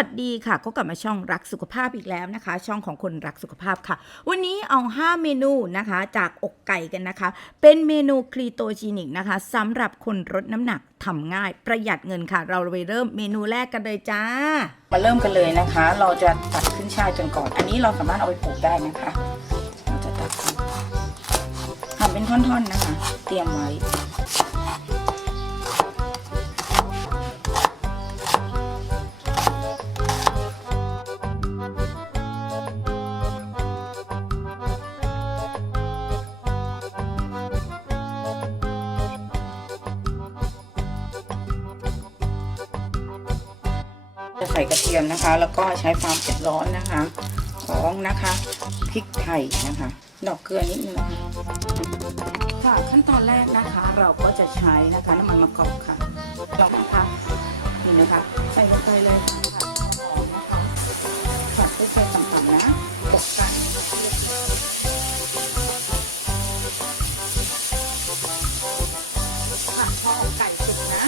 วัสดีค่ะก็กลับมาช่องรักสุขภาพอีกแล้วนะคะช่องของคนรักสุขภาพค่ะวันนี้เอา5เมนูนะคะจากอกไก่กันนะคะเป็นเมนูคลีโตจีนิกนะคะสำหรับคนลดน้ำหนักทำง่ายประหยัดเงินค่ะเราไปเริ่มเมนูแรกกันเลยจ้ามาเริ่มกันเลยนะคะเราจะตัดขึ้นช่ายกันก่อนอันนี้เราสามารถเอาไปปลูกได้นะคะเราจะตัดหั่นเป็นท่อนๆนะคะเตรียมไว้จะใส่กระเทียมนะคะแล้วก็ใช้ความเผ็ดร้อนนะคะของนะคะพริกไทยนะคะดอกเกลือนิดนึงนะคะค่ะขั้นตอนแรกนะคะเราก็จะใช้นะคะน้ำมันมะกอกค่ะเรานะคะนี่นะคะใส่ลงไปเลยค่ะหอมนะคะผัดให้ไฟต่ำๆนะตกกันผัดพอไก่สุกนะ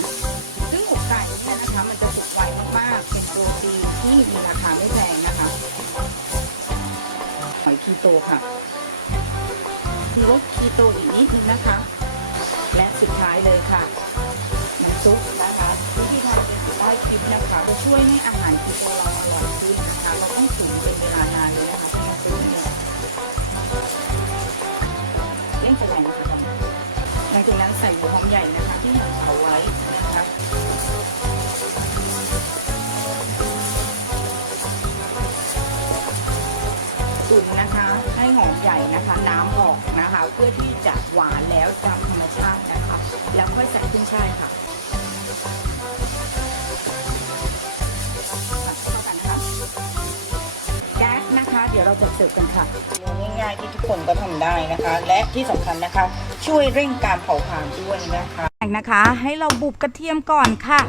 ซึ่งอกไก่เนี่ยนะคะมันจะสุกไวมากๆเป็นโปรตีนที่มีราคาไม่แพงนะคะหอยคีโตค่ะคือว่าคีโตอีกนิดนึงนะคะและสุดท้ายเลยค่ะน้ำซุปนะคะวิธีทำเป็นอยู่ใต้คลิปนะคะจะช่วยให้อาหารคีโตเราอร่อยขึ้นนะคะเราต้องตุ๋นเป็นเวลานานเลยนะคะที่น้ำซุปเนี่ยเล่นไฟใหญ่นะคะหลังจากนั้นใส่หัวหอมใหญ่นะคะที่หั่นเอาไว้นะคะตุ๋นนะคะให้หอมใหญ่นะคะน้ำออกนะคะเพื่อที่จะหวานแล้วตามธรรมชาตินะคะแล้วค่อยใส่ขึ้นช่ายค่ะแก๊สนะคะเดี๋ยวเราจะเสิร์ฟกันค่ะง่ายๆที่ทุกคนก็ทำได้นะคะและที่สำคัญนะคะช่วยเร่งการเผาผลาญด้วยนะคะให้เราบุบกระเทียมก่อนค่ะ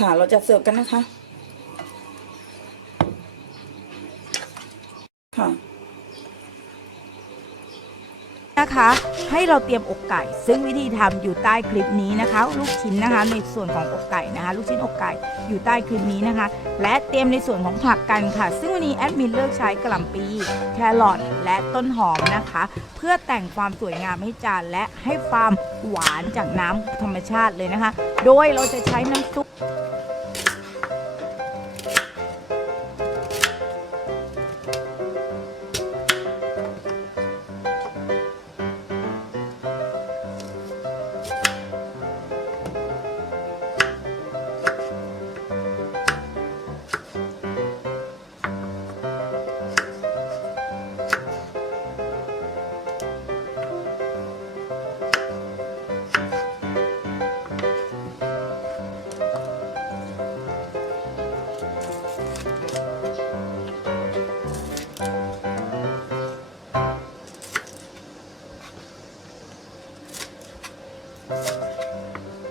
ค่ะเราจะเสิร์ฟกันนะคะค่ะนะคะให้เราเตรียมอกไก่ซึ่งวิธีทำอยู่ใต้คลิปนี้นะคะลูกชิ้นนะคะในส่วนของอกไก่นะคะลูกชิ้นอกไก่อยู่ใต้คลิปนี้นะคะและเตรียมในส่วนของผักกันค่ะซึ่งวันนี้แอดมินเลือกใช้กะหล่ำปีแครอทและต้นหอมนะคะเพื่อแต่งความสวยงามให้จานและให้ความหวานจากน้ำธรรมชาติเลยนะคะโดยเราจะใช้น้ำซุป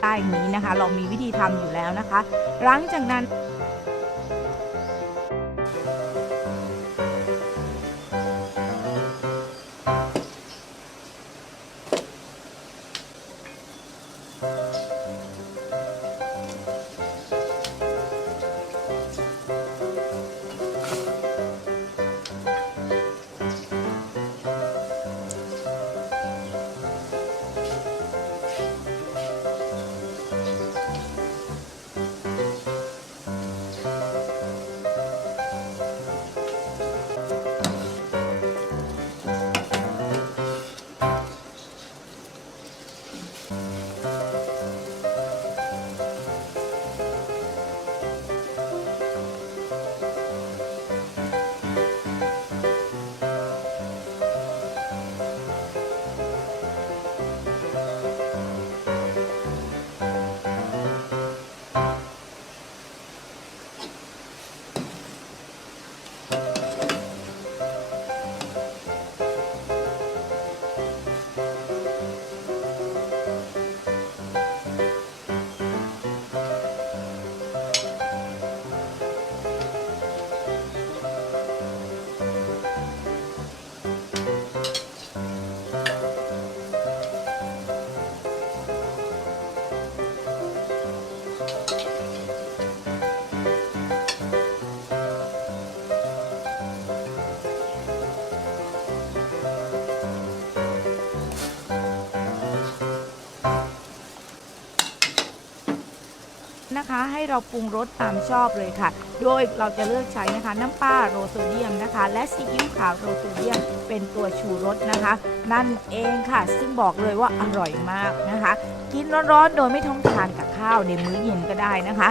ใต้นี้นะคะเรามีวิธีทำอยู่แล้วนะคะหลังจากนั้น ค ให้เราปรุงรสตามชอบเลยค่ะโดยเราจะเลือกใช้นะคะน้ำปลาโรโซเดียมนะคะและซีอิ๊วขาวโรโซเดียมเป็นตัวชูรสนะคะนั่นเองค่ะซึ่งบอกเลยว่าอร่อยมากนะคะกินร้อนๆโดยไม่ต้องทานกับข้าวในมื้อเย็นก็ได้นะคะ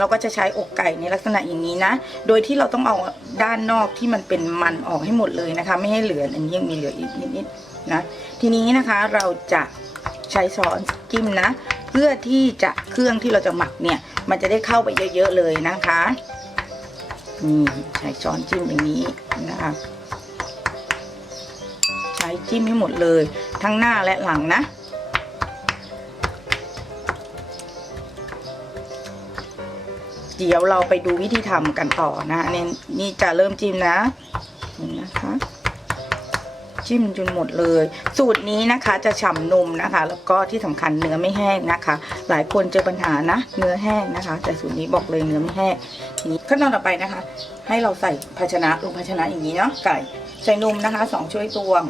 เราก็จะใช้อกไก่ในลักษณะอย่างนี้นะโดยที่เราต้องเอาด้านนอกที่มันเป็นมันออกให้หมดเลยนะคะไม่ให้เหลืออันนี้ยังมีเหลืออีกนิดๆนะทีนี้นะคะเราจะใช้ช้อนจิ้มนะเพื่อที่จะเครื่องที่เราจะหมักเนี่ยมันจะได้เข้าไปเยอะๆเลยนะคะนี่ใช้ช้อนจิ้มอย่างนี้นะคะใช้จิ้มให้หมดเลยทั้งหน้าและหลังนะเดี๋ยวเราไปดูวิธีทำกันต่อนะนี่จะเริ่มจิ้มนะนี่นะคะจิ้มจนหมดเลยสูตรนี้นะคะจะฉ่ำนมนะคะแล้วก็ที่สำคัญเนื้อไม่แห้งนะคะหลายคนเจอปัญหานะเนื้อแห้งนะคะแต่สูตรนี้บอกเลยเนื้อไม่แห้งทีนี้ขั้นตอนต่อไปนะคะให้เราใส่ภาชนะลงภาชนะอย่างนี้เนาะไก่ใส่นมนะคะ2 ถ้วยตวง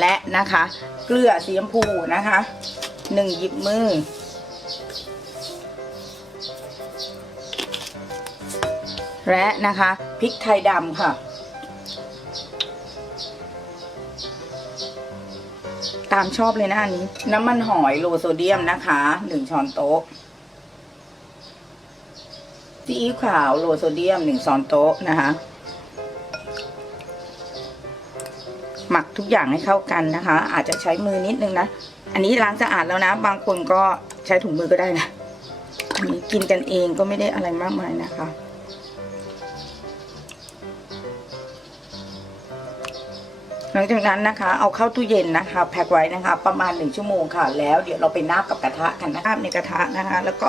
และนะคะเกลือสีชมพูนะคะ1 หยิบมือและนะคะพริกไทยดำค่ะตามชอบเลยนะอันนี้น้ำมันหอยโลโซเดียมนะคะ1 ช้อนโต๊ะซีอิ๊วขาวโลโซเดียม1 ช้อนโต๊ะนะคะหมักทุกอย่างให้เข้ากันนะคะอาจจะใช้มือนิดนึงนะอันนี้ล้างสะอาดแล้วนะบางคนก็ใช้ถุงมือก็ได้นะอันนี้กินกันเองก็ไม่ได้อะไรมากมายนะคะหลังจากนั้นนะคะเอาเข้าตู้เย็นนะคะแพ็คไว้นะคะประมาณ1 ชั่วโมงค่ะแล้วเดี๋ยวเราไปนาบกับกระทะกันนะคะในกระทะนะคะแล้วก็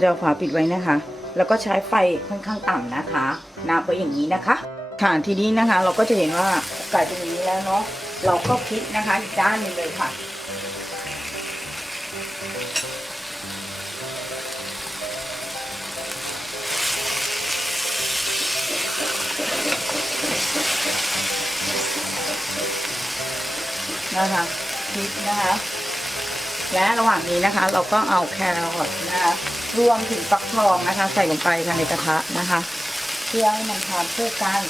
จะเอาฝาปิดไว้นะคะแล้วก็ใช้ไฟค่อนข้างต่ำนะคะนาบไว้อย่างนี้นะคะค่ะทีนี้นะคะเราก็จะเห็นว่าไก่เป็นอย่างนี้แล้วเนาะเราก็พลิกนะคะอีกด้านหนึ่งเลยค่ะนะคะพริกนะคะและระหว่างนี้นะคะเราก็เอาแครอทนะคะรวมถึงฟักทองนะคะใส่ลงไปในกระทะนะคะเพื่อให้มันทานคู่กัน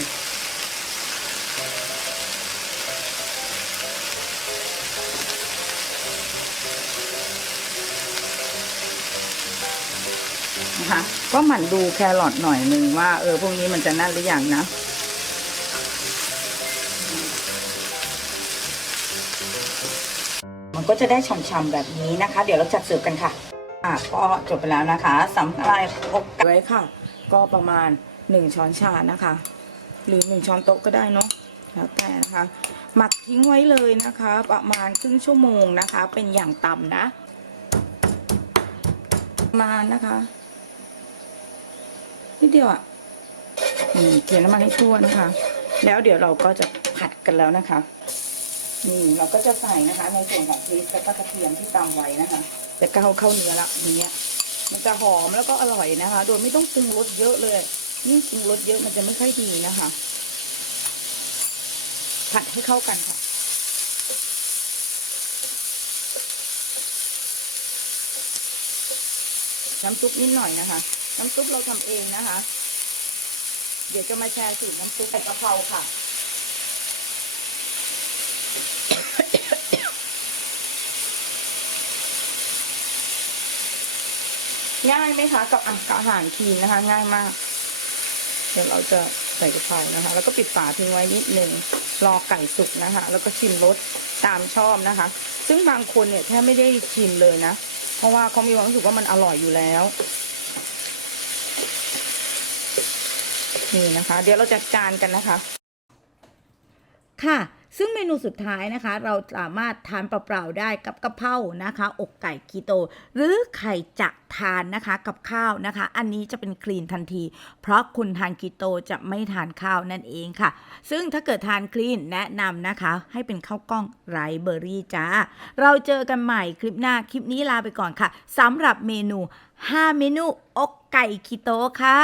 นะคะก็หมั่นดูแครอทหน่อยนึงว่าพวกนี้มันจะนั่นหรือยังนะมันก็จะได้ฉ่ำๆแบบนี้นะคะเดี๋ยวเราจัดเสิร์ฟกันค่ะก็จบไปแล้วนะคะสำหรับอกไว้ค่ะก็ประมาณ1 ช้อนชานะคะหรือ1 ช้อนโต๊ะก็ได้เนาะแล้วแต่นะคะหมักทิ้งไว้เลยนะคะประมาณครึ่งชั่วโมงนะคะเป็นอย่างต่ำนะประมาณนะคะนิดเดียวเกลี่ยน้ำมันให้ทั่วนะคะแล้วเดี๋ยวเราก็จะผัดกันแล้วนะคะนี่เราก็จะใส่นะคะในส่วนของพริกและก็กระเทียมที่ตำไว้นะคะจะเข้าเนื้อละอย่างเงี้ยมันจะหอมแล้วก็อร่อยนะคะโดยไม่ต้องปรุงรสเยอะเลยยิ่งปรุงรสเยอะมันจะไม่ค่อยดีนะคะผัดให้เข้ากันค่ะน้ำซุปนิดหน่อยนะคะน้ำซุปเราทำเองนะคะเดี๋ยวจะมาแชร์สูตรน้ำซุปใส่กะเพราค่ะง่ายไหมคะกับอาหารคลีนนะคะง่ายมากเดี๋ยวเราจะใส่กระเพรานะคะแล้วก็ปิดฝาทิ้งไว้นิดนึงรอไก่สุกนะคะแล้วก็ชิมรสตามชอบนะคะซึ่งบางคนเนี่ยแทบไม่ได้ชิมเลยนะเพราะว่าเขามีความรู้สึกว่ามันอร่อยอยู่แล้วนี่นะคะเดี๋ยวเราจัดจานกันนะคะค่ะ ซึ่งเมนูสุดท้ายนะคะเราสามารถทานเปล่าๆได้กับกะเพรานะคะอกไก่คีโตหรือใครจะทานนะคะกับข้าวนะคะอันนี้จะเป็นคลีนทันทีเพราะคนทานคีโตจะไม่ทานข้าวนั่นเองค่ะซึ่งถ้าเกิดทานคลีนแนะนำนะคะให้เป็นข้าวกล้องไรซ์เบอร์รี่จ้าเราเจอกันใหม่คลิปหน้าคลิปนี้ลาไปก่อนค่ะสำหรับเมนู5 เมนูอกไก่คีโตค่ะ